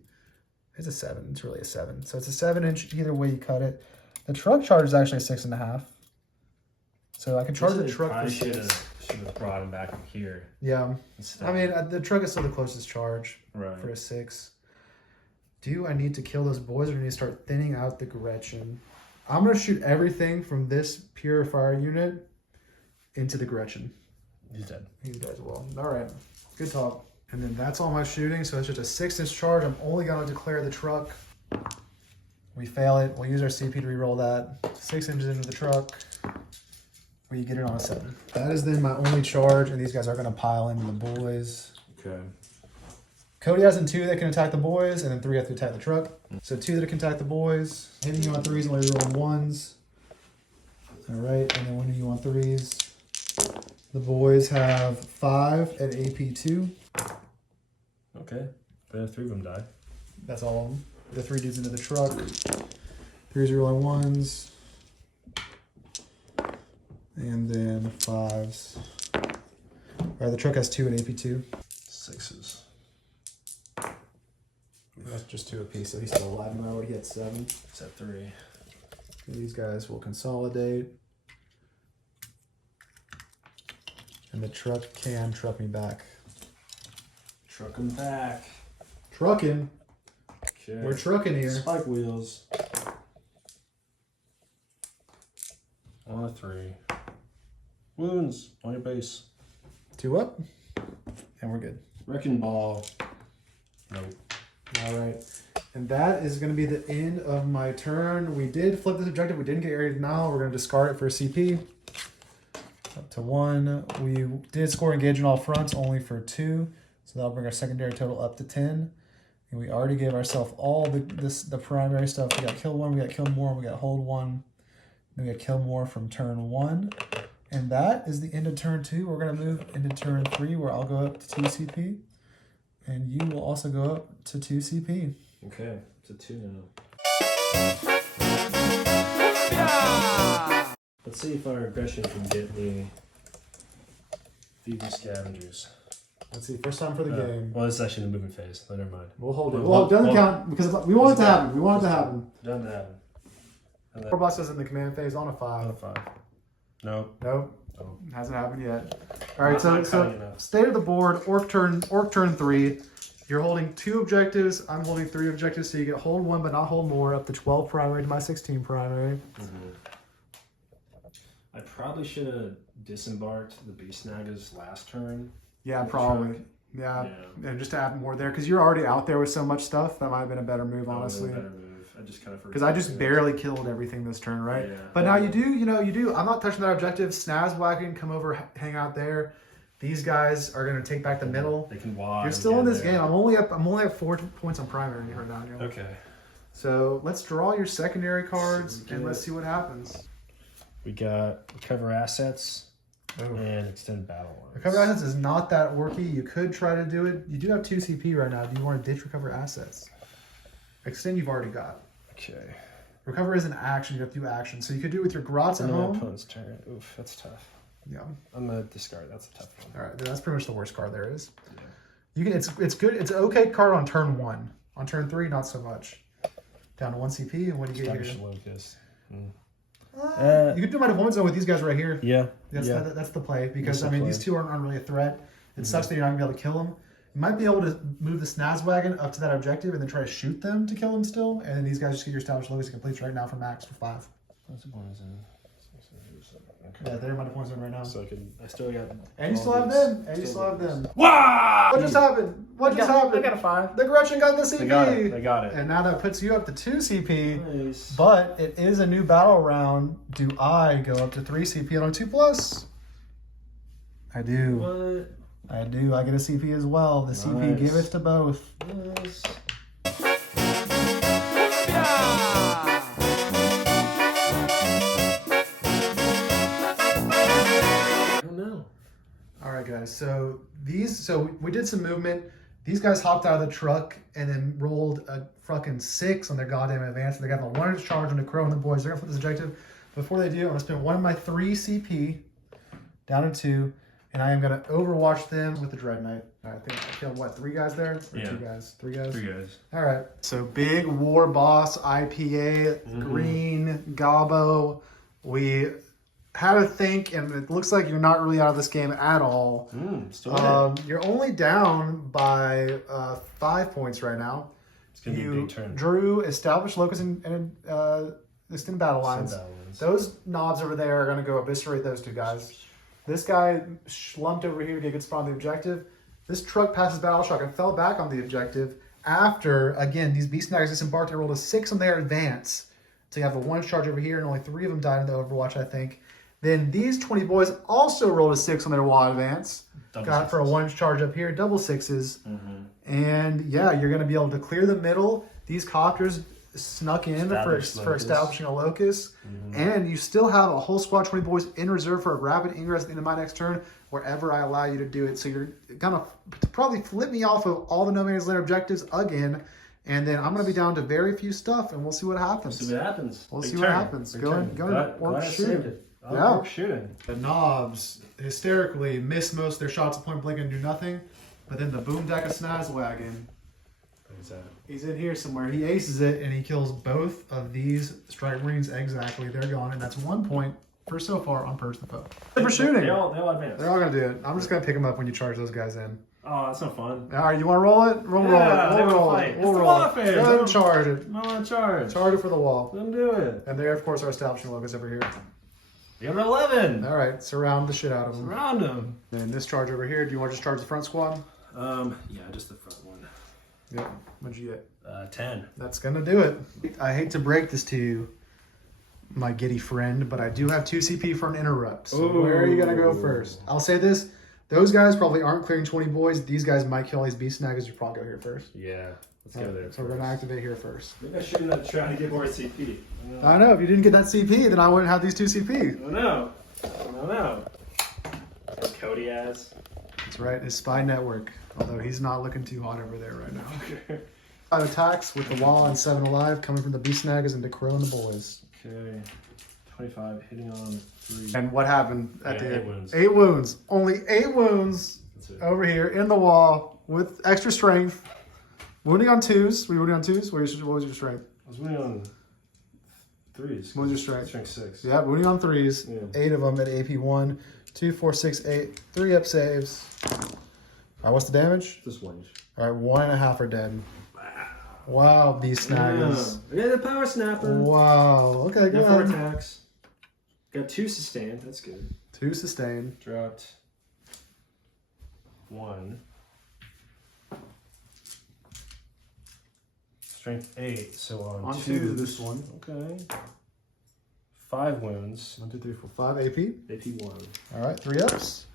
It's a 7. It's really a 7. So it's a 7-inch either way you cut it. The truck charge is actually a 6.5. So I can charge the truck for 6. Should have brought him back from here. Yeah. I mean, the truck is still the closest charge for a 6. Do I need to kill those boys or do I need to start thinning out the Gretchen? I'm going to shoot everything from this purifier unit into the Gretchen. He's dead. He's dead as well. All right. Good talk. And then that's all my shooting. So it's just a 6-inch charge. I'm only going to declare the truck. We fail it. We'll use our CP to reroll that. 6 inches into the truck. We get it on a 7. That is then my only charge. And these guys are going to pile into the boys. Okay. Cody has 2 that can attack the boys, and then 3 have to attack the truck. So 2 that can attack the boys. Hitting you on 3s and only rolling 1s. Alright, and then winning you on 3s. The boys have 5 at AP2. Okay. But 3 of them die. That's all of them. The 3 dudes into the truck. 3s rolling 1s. And then 5s. Alright, the truck has 2 at AP2. 6s. That's just 2 apiece, so he's still alive no matter what. He had 7. It's at 3. Okay, these guys will consolidate. And the truck can truck me back. Truck him back. Trucking. Okay. We're trucking here. Spike wheels. On a 3. Wounds on your base. 2 up. And we're good. Wrecking ball. Nope. Alright. And that is going to be the end of my turn. We did flip this objective. We didn't get area denial. We're going to discard it for a CP. Up to 1. We did score engage on all fronts, only for 2. So that'll bring our secondary total up to 10. And we already gave ourselves all the primary stuff. We got kill 1, we got kill more, we got hold 1. Then we got kill more from turn 1. And that is the end of turn 2. We're going to move into turn 3 where I'll go up to 2 CP. And you will also go up to 2 CP. Okay, it's a 2 now. Let's see if our aggression can get me Thieving Scavengers. Let's see, first time for the game. Well, this is actually the movement phase. Never mind. We'll hold it. Well, it doesn't count because we want it to happen. We want it to happen. Doesn't happen. Warboss is in the command phase on a 5. On a 5. Nope. Nope. Oh. Hasn't happened yet. All right, so enough. state of the board, Ork turn 3. You're holding 2 objectives. I'm holding 3 objectives, so you get hold 1 but not hold more, up to 12 primary to my 16 primary. I probably should have disembarked the Beast Nagas last turn. Yeah, probably. Yeah, and just to add more there, because you're already out there with so much stuff, that might have been a better move, honestly. Better move. I just kind of forgot. Because I just barely killed everything this turn, right? Yeah. But now you do. I'm not touching that objective. Snazwagon, come over, hang out there. These guys are going to take back the middle. They can walk. You're still in this game. I'm only at 4 points on primary right now. Okay. So let's draw your secondary cards and let's see what happens. We got recover assets and extend battle lines. Recover assets is not that worky. You could try to do it. You do have 2 CP right now. Do you want to ditch recover assets? Extend you've already got. Okay. Recover is an action. You have to do action. So you could do it with your Grotz at home. Opponent's turn. Oof, that's tough. Yeah. I'm gonna discard. That's a tough one. All right, that's pretty much the worst card there is. Yeah. You can. It's good. It's an okay card on turn 1. On turn 3, not so much. Down to 1 CP, and what do you get here? Locust. You can do my deployment zone with these guys right here. Yeah. That's the play because I mean these 2 aren't really a threat. It sucks that you're not gonna be able to kill them. You might be able to move the Snaz wagon up to that objective and then try to shoot them to kill them still. And then these guys just get your established locus complete right now for max for 5. What's the bonus in? Yeah, they're my points in right now. So I still got. And you still have them. And you still have them. Wow! What just happened? What just happened? I got a 5. The Gretchen got the CP. They got it. And now that puts you up to 2 CP. Nice. But it is a new battle round. Do I go up to 3 CP on a 2+? I do. What? I do. I get a CP as well. The CP Nice. giveth to both. Nice. All right, guys. So we did some movement. These guys hopped out of the truck and then rolled a fucking 6 on their goddamn advance. And they got a 1-inch charge on the Crow and the boys. They're gonna flip this objective. Before they do, I'm gonna spend 1 of my 3 CP down to 2, and I am gonna overwatch them with the Dread Knight. I think I killed what, 3 guys there? Or 2 guys? 3 guys? 3 guys. All right. So big war boss IPA, green gobbo. We had to think, and it looks like you're not really out of this game at all. You're only down by 5 points right now. It's gonna be a big turn. Drew established locus and extended battle lines. Those knobs over there are going to go eviscerate those 2 guys. This guy slumped over here to get a good spot on the objective. This truck passes battle shock and fell back on the objective after, again, these beast snaggers disembarked and rolled a 6 on their advance. So you have a 1 charge over here, and only 3 of them died in the Overwatch, I think. Then these 20 boys also rolled a 6 on their wall advance. Got for a 1 charge up here, double 6s. And yeah, you're going to be able to clear the middle. These copters snuck in for establishing a locus. And you still have a whole squad, 20 boys in reserve for a rapid ingress at the end of my next turn, wherever I allow you to do it. So you're going to probably flip me off of all the No Man's Land objectives again. And then I'm going to be down to very few stuff, and we'll see what happens. We'll see what happens. We'll see what happens. Go to Ork shooting. Yeah. Shooting. The knobs hysterically miss most of their shots at point blank and do nothing. But then the boom deck of Snaz wagon. Where's that? He's in here somewhere. He aces it and he kills both of these strike marines exactly. They're gone, and that's 1 point for so far on person foe. For shooting. They all advance. They're all gonna do it. I'm just gonna pick them up when you charge those guys in. Oh, that's no fun. All right, you want to roll it? We'll roll it. We'll roll it. Go ahead and charge it. I want to charge. Charge it for the wall. Let them do it. And there, of course, are establishing locus over here. You have an 11. All right, surround the shit out of them. Surround them. And this charge over here, do you want to just charge the front squad? Yeah, just the front one. Yep. What'd you get? 10. That's gonna do it. I hate to break this to you, my giddy friend, but I do have 2 CP for an interrupt. So where are you gonna go first? I'll say this. Those guys probably aren't clearing 20 boys. These guys might kill these beast snaggers. You probably go here first. Yeah. Let's go there. So we're gonna activate here first. Maybe I shouldn't have tried to get more CP. I know. If you didn't get that CP, then I wouldn't have these 2 CP. I know. Cody has. That's right. His spy network. Although he's not looking too hot over there right now. 5 attacks with the wall and 7 alive coming from the beast snaggers and the Crow and the boys. Okay. 25 hitting on 3. And what happened at the 8 wounds. 8 wounds. Only 8 wounds over here in the wall with extra strength. Wounding on 2s. Were you wounding on 2s? What was your strength? I was wounding on 3s. What was your strength? Strength 6. Yeah, wounding on 3s. Yeah. 8 of them at AP 1. 2, 4, 6, 8. 3 up saves. All right, what's the damage? Just 1. All right, 1.5 are dead. Wow, beast snaggers. Yeah, the power snapper. Wow. Okay, good. 4 attacks. Got 2 sustained. That's good. 2 sustained. Dropped 1. Strength 8. So on 2 this one. Okay. 5 wounds. 1, 2, 3, 4, 5 AP. AP 1. All right, 3 ups.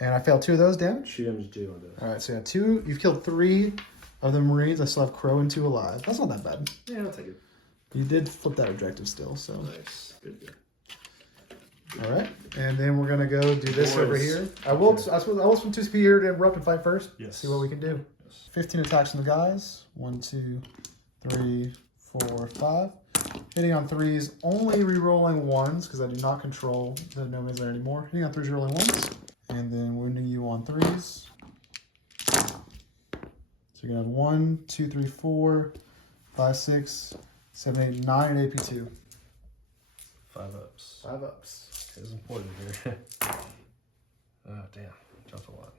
And I failed 2 of those damage. 2 damage due on this. All right, so yeah, 2. You've killed 3 of the Marines. I still have Crow and 2 alive. That's not that bad. Yeah, I'll take it. You did flip that objective still, so. Nice. Good. All right, and then we're gonna go do this over here. I will swim 2 CP here to interrupt and fight first. Yes. See what we can do. Yes. 15 attacks on the guys. 1, 2, 3, 4, 5. Hitting on 3s, only re-rolling 1s because I do not control the No Man's Land anymore. Hitting on 3s, rolling 1s, and then wounding you on 3s. So you're gonna have 1, 2, 3, 4, 5, 6, 7, 8, 9 AP2. 5 ups. 5 ups. It's important here. Oh, damn. Dropped a lot.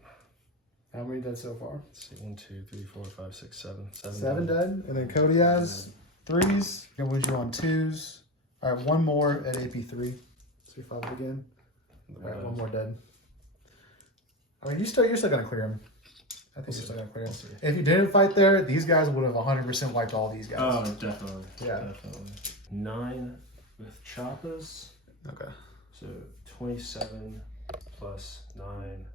How many dead so far? Let's see, 1, 2, 3, 4, 5, 6, 7. 7 dead. And then Cody has 3s. And was you on 2s? All right, one more at AP3. 3-5 again. All right, one more dead. I mean, you're still gonna clear him. I think you're still gonna clear him. If you didn't fight there, these guys would have 100% wiped all these guys. Oh, definitely. Yeah. Definitely. 9 with choppers. Okay. So 27 plus 9.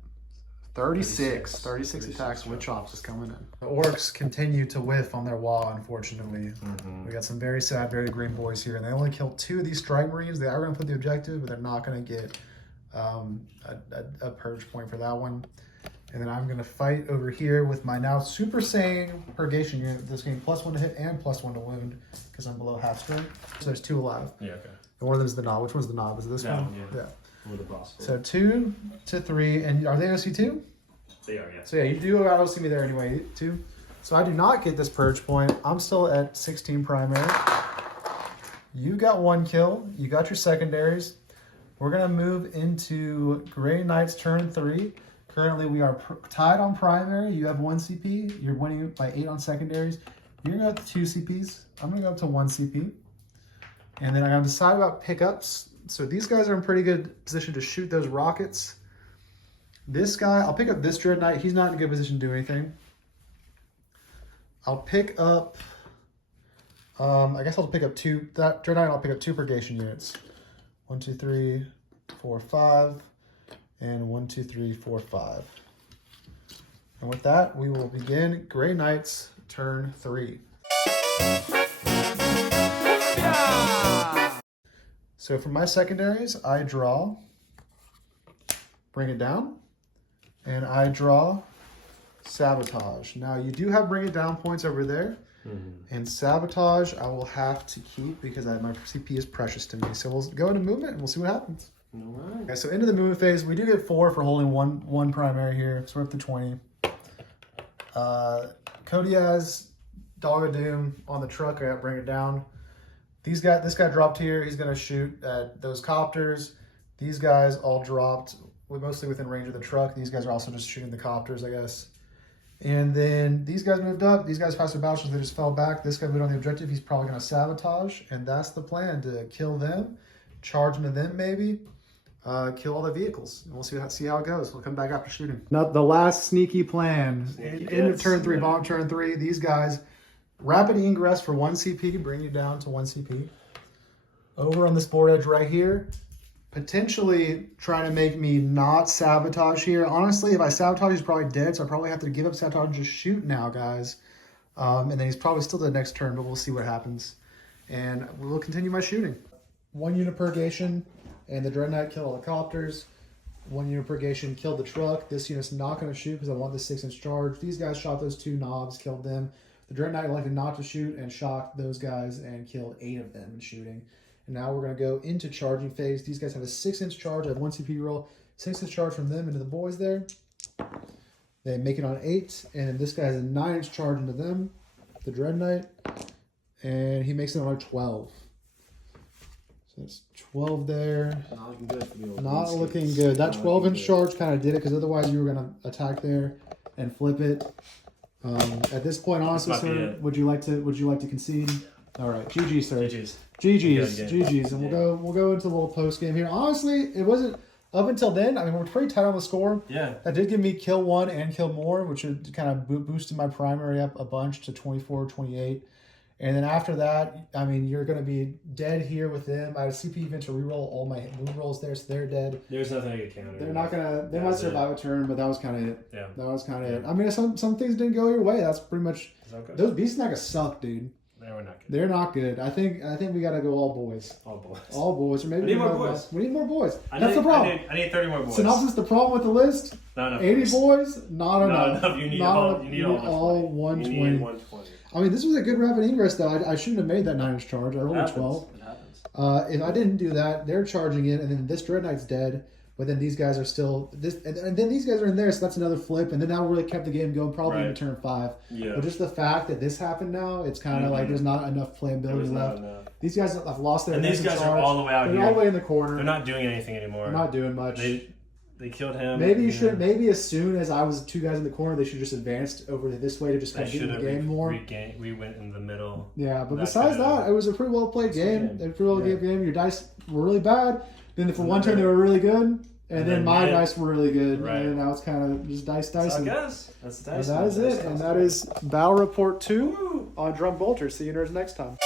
36 attacks with chops is coming in. The Orks continue to whiff on their wall, unfortunately. We got some very sad, very green boys here, and they only killed 2 of these strike marines. They are going to put the objective, but they're not going to get a purge point for that one. And then I'm going to fight over here with my now Super Saiyan Purgation unit. This game +1 to hit and +1 to wound because I'm below half strength. So there's 2 alive. Yeah, okay. And one of them is the knob. Which one's the knob? Is it this one? Yeah. With the possible. So 2 to 3, and are they OC2? They are, yeah. So yeah, you do OC me there anyway, too. So I do not get this purge point. I'm still at 16 primary. You got 1 kill. You got your secondaries. We're gonna move into Grey Knight's turn 3. Currently, we are tied on primary. You have 1 CP. You're winning by 8 on secondaries. You're gonna go up to 2 CPs. I'm gonna go up to 1 CP. And then I'm gonna decide about pickups. So these guys are in pretty good position to shoot those rockets. This guy, I'll pick up this Dread Knight. He's not in a good position to do anything. I'll pick up, I guess I'll pick up 2, that Dread Knight, I'll pick up 2 Purgation units. 1, 2, 3, 4, 5, and 1, 2, 3, 4, 5. And with that, we will begin Grey Knight's turn 3. So for my secondaries, I draw, bring it down, and I draw Sabotage. Now you do have bring it down points over there, and Sabotage I will have to keep because my CP is precious to me. So we'll go into movement and we'll see what happens. All right. Okay, so into the movement phase, we do get 4 for holding one primary here, so we're up to 20. Cody has Dog of Doom on the truck. I got bring it down. This guy dropped here. He's gonna shoot at those copters. These guys all dropped. We're mostly within range of the truck. These guys are also just shooting the copters, I guess. And then these guys moved up. These guys passed their battle, so they just fell back. This guy moved on the objective. He's probably going to sabotage, and that's the plan, to kill them, charge into them maybe, kill all the vehicles. And we'll see how it goes. We'll come back after shooting. Not the last sneaky plan. End of turn 3, bomb turn 3. These guys, rapid ingress for 1 CP, bring you down to 1 CP. Over on this board edge right here, potentially trying to make me not sabotage here. Honestly, if I sabotage, he's probably dead, so I probably have to give up sabotage and just shoot now, guys. And then he's probably still the next turn, but we'll see what happens. And we'll continue my shooting. 1 unit purgation, and the Dread Knight killed all the copters. 1 unit purgation killed the truck. This unit's not going to shoot because I want the 6-inch charge. These guys shot those 2 knobs, killed them. The Dread Knight elected not to shoot and shocked those guys and killed 8 of them in shooting. And now we're going to go into charging phase. These guys have a 6-inch charge. I have 1 CP roll. 6-inch charge from them into the boys there. They make it on 8. And this guy has a 9-inch charge into them, the Dread Knight. And he makes it on 12. So that's 12 there. Not looking good for the old Not looking good. That 12-inch charge kind of did it, because otherwise you were going to attack there and flip it. At this point, honestly, sir, would you like to concede? All right, GG, sir. GG's, and we'll go into a little post game here. Honestly, it wasn't up until then. I mean, we're pretty tight on the score. Yeah, that did give me kill 1 and kill more, which would kind of boosted my primary up a bunch to 24, 28. And then after that, I mean, you're going to be dead here with them. I have CP event to reroll all my move rolls there, so they're dead. There's nothing I could counter. They're not gonna. They might survive a turn, but that was kind of it. Yeah, that was kind of it. I mean, some things didn't go your way. That's pretty much. Those beast nagas suck, dude. They were not good. They're not good. I think we gotta go all boys. All boys, or maybe we need more boys. We need more boys. That's the problem. I need 30 more boys. Synopsis: the problem with the list: not enough 80 boys, not enough. You need all 120. You need 120. I mean, this was a good rapid ingress, though. I shouldn't have made that 9-inch charge. I rolled a 12. It happens. If I didn't do that, they're charging in, and then this Dread Knight's dead. But then these guys are still and then these guys are in there, so that's another flip. And then that really kept the game going, probably into turn 5. Yeah. But just the fact that this happened now, it's kind of like there's not enough playability left. These guys have lost their. And these guys are all the way out here. They're all the way in the corner. They're not doing anything anymore. They're not doing much. They killed him. Maybe you should. Maybe as soon as I was 2 guys in the corner, they should just advanced over this way to just kind of get in the game more. We went in the middle. Yeah, but besides that, it was a pretty well played game. A pretty well played game. Your dice were really bad. Then for one turn they were really good, and then my dice were really good. Right. And now it's kind of just dice. So I guess that's the dice. And that is it. And that is Battle Report 2 on Drum Bolter. See you nerds next time.